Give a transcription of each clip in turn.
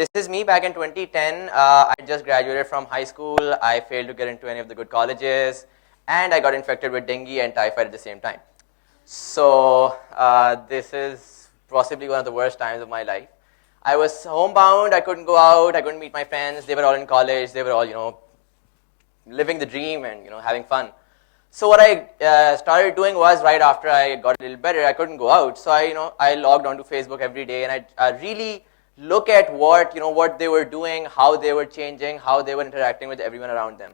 This is me back in 2010. I just graduated from high school. I failed to get into any of the good colleges, and I got infected with dengue and typhoid at the same time. So this is possibly one of the worst times of my life. I was homebound. I couldn't go out. I couldn't meet my friends. They were all in college. They were all, living the dream and, having fun. So what I started doing was, right after I got a little better, I couldn't go out. So I logged onto Facebook every day, and I really look at what they were doing, how they were changing, how they were interacting with everyone around them.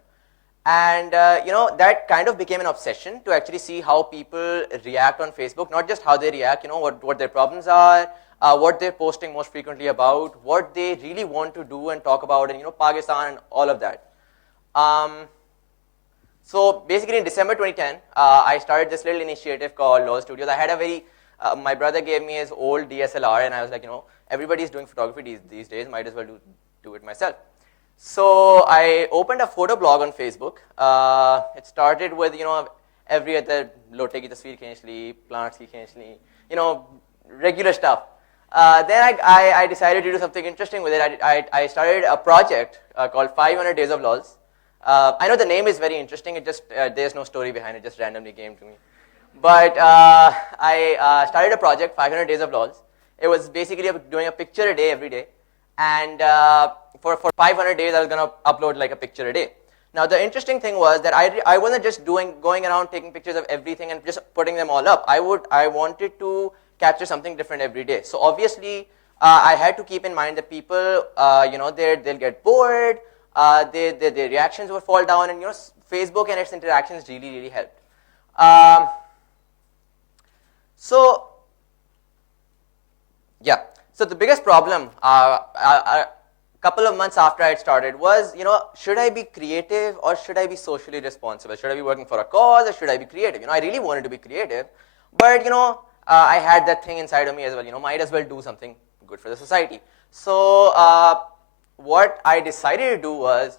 And that kind of became an obsession to actually see how people react on Facebook, not just how they react, what their problems are, what they're posting most frequently about, what they really want to do and talk about, and Pakistan and all of that. So basically in December 2010, I started this little initiative called Lolz Studios. I had a very, my brother gave me his old DSLR, and I was like, everybody's doing photography these days, might as well do it myself. So I opened a photo blog on Facebook. It started with, every other lote ki tasveer khinch li, plants ki khinch li, regular stuff. Then I decided to do something interesting with it. I started a project called 500 Days of Lolz. I know the name is very interesting. It just there's no story behind it. Just randomly came to me. But I started a project, 500 Days of Lolz. It was basically doing a picture a day every day, and for 500 days I was going to upload like a picture a day. Now the interesting thing was that I wasn't just going around taking pictures of everything and just putting them all up. I wanted to capture something different every day. So obviously I had to keep in mind that people they'll get bored. Their reactions will fall down, and Facebook and its interactions really helped. So the biggest problem a couple of months after I had started was, should I be creative or should I be socially responsible? Should I be working for a cause or should I be creative? I really wanted to be creative, but I had that thing inside of me as well. Might as well do something good for the society. So what I decided to do was,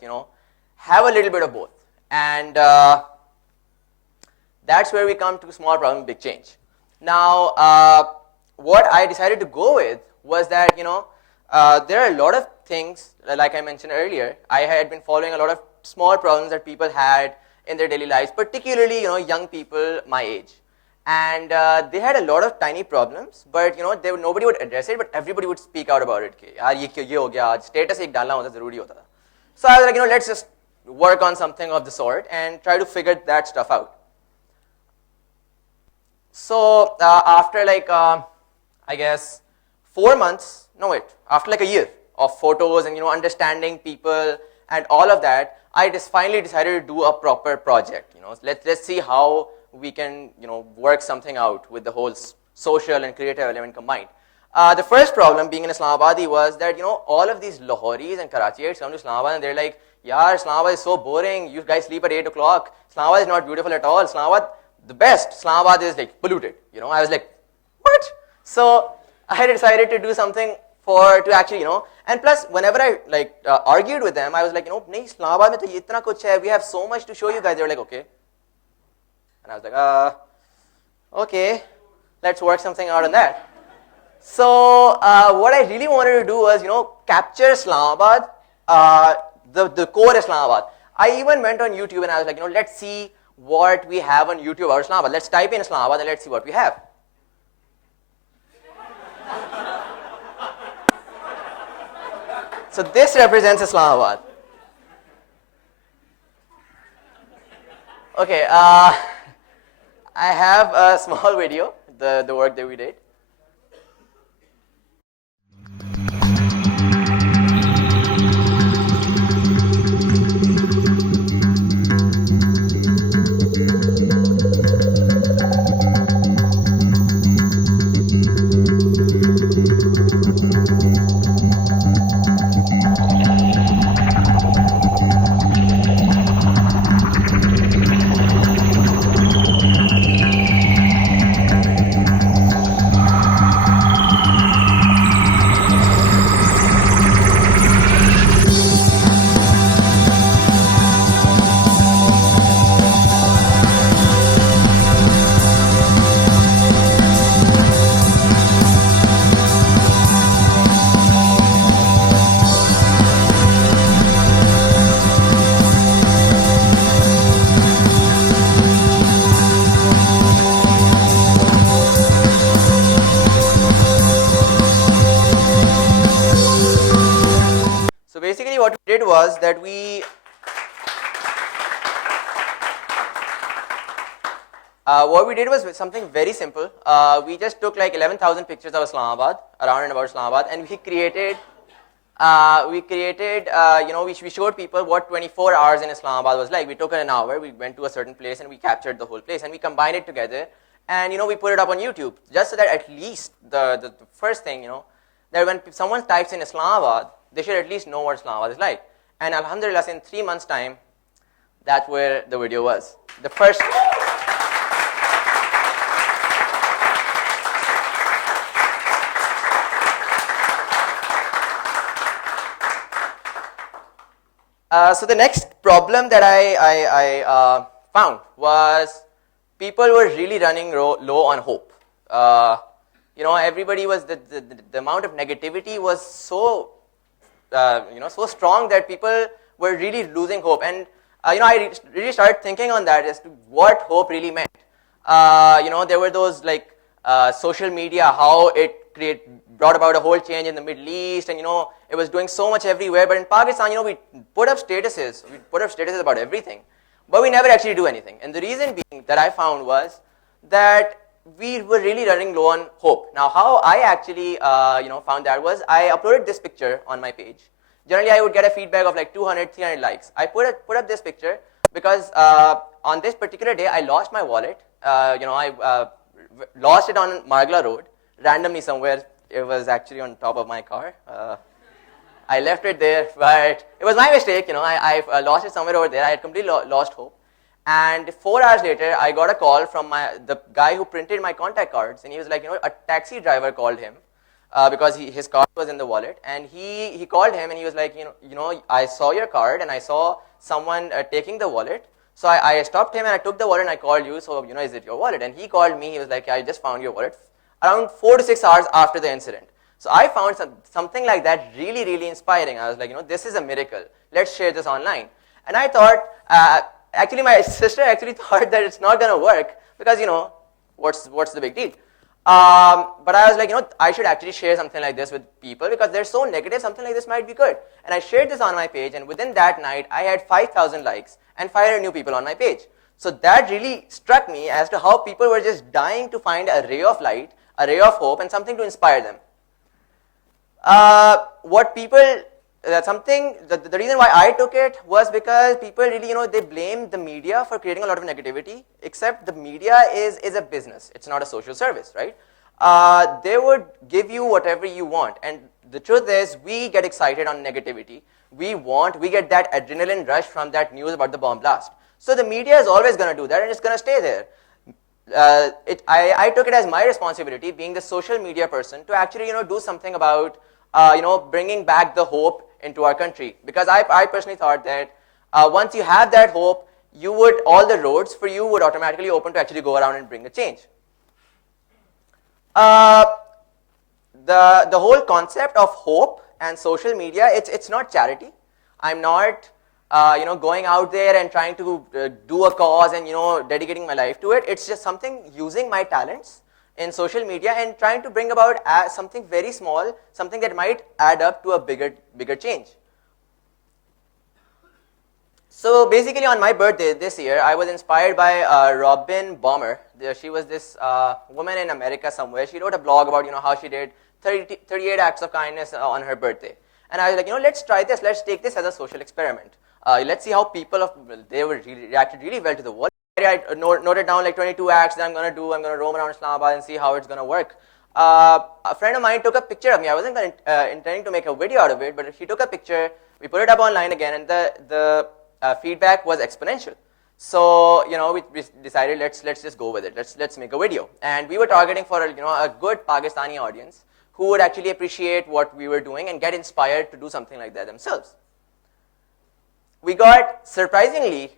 have a little bit of both, and that's where we come to small problem, big change. Now, what I decided to go with was that, there are a lot of things, like I mentioned earlier. I had been following a lot of small problems that people had in their daily lives, particularly, young people my age. And they had a lot of tiny problems, but, nobody would address it, but everybody would speak out about it. Ye ho gaya, status ek dalna hota zaruri hota tha. So I was like, let's just work on something of the sort and try to figure that stuff out. So after I guess 4 months, after like a year of photos and understanding people and all of that, I just finally decided to do a proper project. Let's see how we can work something out with the whole social and creative element combined. The first problem, being an Islamabadi, was that all of these Lahoris and Karachiites come to Islamabad and they're like, "Yaar, Islamabad is so boring. You guys sleep at 8 o'clock. Islamabad is not beautiful at all. Islamabad, the best. Islamabad is like polluted." I was like, what? So I decided to do something to actually, and plus whenever I argued with them, I was like, nahi, Islamabad mein to ye itna kuch hai. We have so much to show you guys. They were like, okay. And I was like, okay, let's work something out on that. So what I really wanted to do was, capture Islamabad, the core Islamabad. I even went on YouTube and I was like, let's see what we have on YouTube about Islamabad. Let's type in Islamabad and let's see what we have. So this represents Islamabad. Okay, I have a small video, the work that we did. did was that what we did was something very simple. We just took like 11,000 pictures of Islamabad, around and about Islamabad, and we created, we showed people what 24 hours in Islamabad was like. We took an hour, we went to a certain place, and we captured the whole place, and we combined it together, and we put it up on YouTube, just so that at least the first thing, that when someone types in Islamabad, they should at least know what Islamabad is like. And alhamdulillah, in 3 months' time, that's where the video was. The first. So the next problem that I found was people were really running low on hope. Everybody was, the amount of negativity was so, so strong that people were really losing hope. And, I really started thinking on that as to what hope really meant. There were those like social media, how it brought about a whole change in the Middle East, and it was doing so much everywhere. But in Pakistan, we put up statuses about everything, but we never actually do anything. And the reason being that I found was that we were really running low on hope. Now, how I actually found that was I uploaded this picture on my page. Generally, I would get a feedback of like 200, 300 likes. I put up this picture because on this particular day, I lost my wallet. I lost it on Margla Road, randomly somewhere. It was actually on top of my car. I left it there, but it was my mistake. I lost it somewhere over there. I had completely lost hope. And 4 hours later, I got a call from the guy who printed my contact cards, and he was like, a taxi driver called him because his card was in the wallet, and he called him and he was like, I saw your card and I saw someone taking the wallet. So I stopped him and I took the wallet and I called you. So is it your wallet? And he called me. He was like, I just found your wallet around 4 to 6 hours after the incident. So I found something like that really, really inspiring. I was like, this is a miracle. Let's share this online. And I thought, actually my sister actually thought that it's not going to work because, what's the big deal? But I was like, I should actually share something like this with people because they're so negative, something like this might be good. And I shared this on my page, and within that night, I had 5,000 likes and 500 new people on my page. So that really struck me as to how people were just dying to find a ray of light, a ray of hope, and something to inspire them. The reason why I took it was because people really, they blame the media for creating a lot of negativity, except the media is a business. It's not a social service, right? They would give you whatever you want. And the truth is, we get excited on negativity. We get that adrenaline rush from that news about the bomb blast. So the media is always going to do that, and it's going to stay there. I took it as my responsibility, being the social media person, to actually, do something about, bringing back the hope into our country. Because I personally thought that once you have that hope, all the roads for you would automatically open to actually go around and bring a change. The whole concept of hope and social media, it's not charity. I'm not going out there and trying to do a cause and dedicating my life to it. It's just something using my talents in social media and trying to bring about something very small, something that might add up to a bigger change. So basically, on my birthday this year, I was inspired by Robin Bomber. She was this woman in America somewhere. She wrote a blog about how she did 38 acts of kindness on her birthday. And I was like, let's try this. Let's take this as a social experiment. Let's see how people reacted really well to the wall. I noted down like 22 acts that I'm going to do. I'm going to roam around Islamabad and see how it's going to work. A friend of mine took a picture of me. I wasn't intending to make a video out of it, but he took a picture. We put it up online again, and the feedback was exponential. So we decided let's just go with it. Let's make a video. And we were targeting for a good Pakistani audience who would actually appreciate what we were doing and get inspired to do something like that themselves. We got, surprisingly,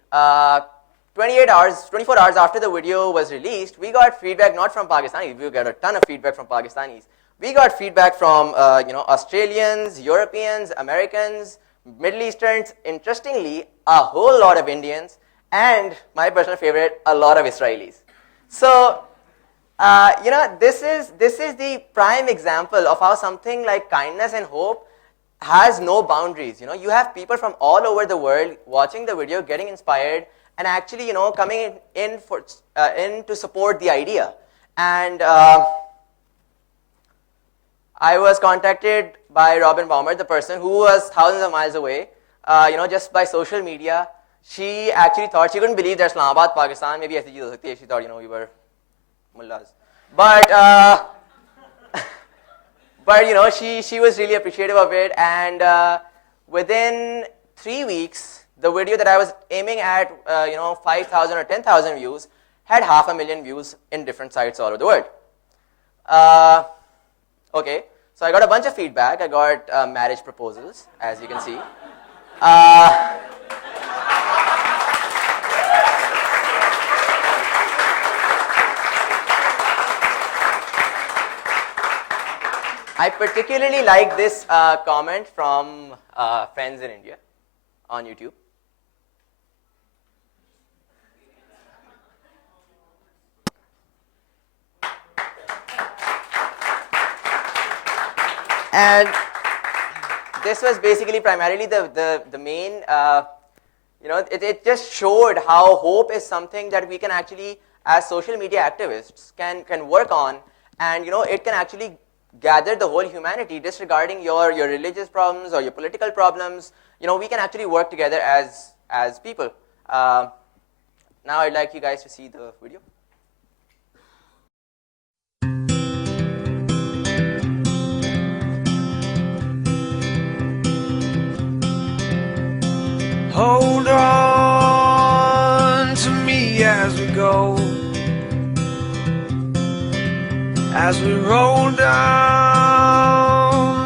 24 hours after the video was released, we got feedback not from Pakistanis. We got a ton of feedback from Pakistanis. We got feedback from Australians, Europeans, Americans, Middle Easterns, interestingly, a whole lot of Indians, and my personal favorite, a lot of Israelis. So, this is the prime example of how something like kindness and hope has no boundaries. You have people from all over the world watching the video, getting inspired, and actually, coming in to support the idea. And I was contacted by Robin Baumer, the person who was thousands of miles away, just by social media. She actually thought, she couldn't believe that Islamabad, Pakistan, maybe aisi cheez ho sakti hai. She thought, we were mullahs. But, but she was really appreciative of it. And within 3 weeks, the video that I was aiming at, 5,000 or 10,000 views, had 500,000 views in different sites all over the world. Okay, so I got a bunch of feedback. I got marriage proposals, as you can see. I particularly like this comment from friends in India on YouTube. And this was basically primarily the main, it just showed how hope is something that we can actually, as social media activists, can work on, and it can actually gather the whole humanity, disregarding your religious problems or your political problems. We can actually work together as people. Now I'd like you guys to see the video. Hold on to me as we go, as we roll down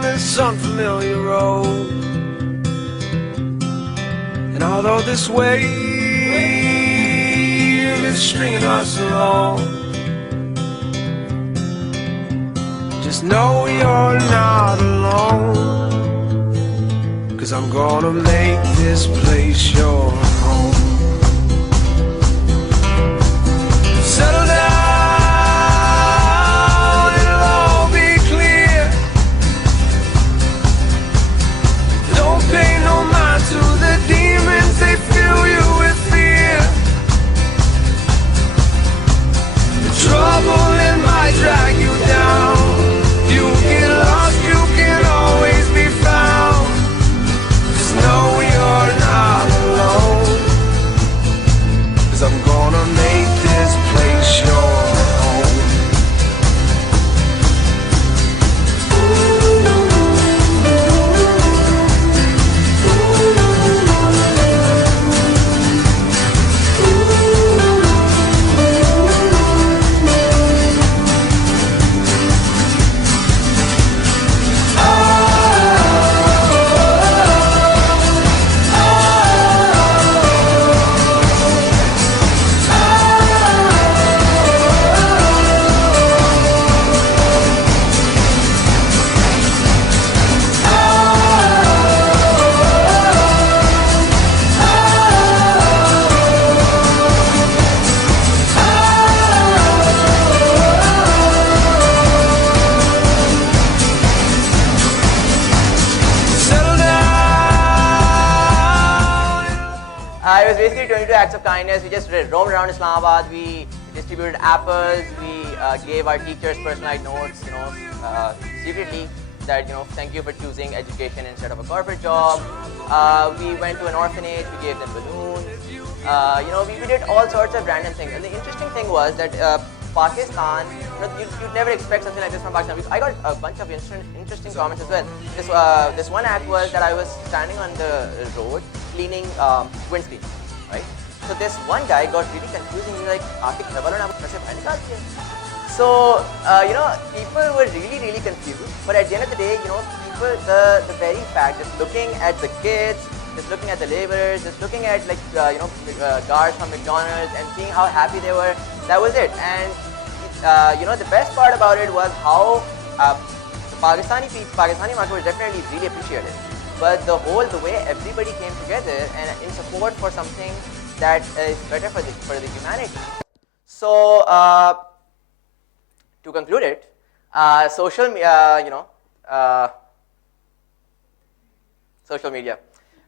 this unfamiliar road. And although this wave is stringing us along, just know you're not alone. 'Cause I'm gonna make this place your home. Settle down, it'll all be clear. Don't pay no mind to the demons, they fill you with fear. The trouble, it might drag you down. You get lost, you can always be found. Know you're not alone, 'cause I'm gonna make this place your home. I was basically 22 acts of kindness. We just roamed around Islamabad. We distributed apples. We gave our teachers personalized notes, secretly, that, thank you for choosing education instead of a corporate job. We went to an orphanage. We gave them balloons. We did all sorts of random things. And the interesting thing was that Pakistan, you'd never expect something like this from Pakistan. I got a bunch of interesting comments as well. This one act was that I was standing on the road cleaning windscreen, right? So this one guy got really confused and he was like, "Aapke ghar walon ne aapko ghar se bahar nikal diya?" So, people were really, really confused. But at the end of the day, people, the very fact, just looking at the kids, just looking at the laborers, just looking at guards from Mcdonalds and seeing how happy they were, that was it. And the best part about it was how the Pakistani market was definitely really appreciated. But the way everybody came together and in support for something that is better for the humanity. So to conclude it, social, Social media.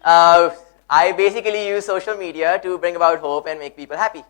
I basically use social media to bring about hope and make people happy.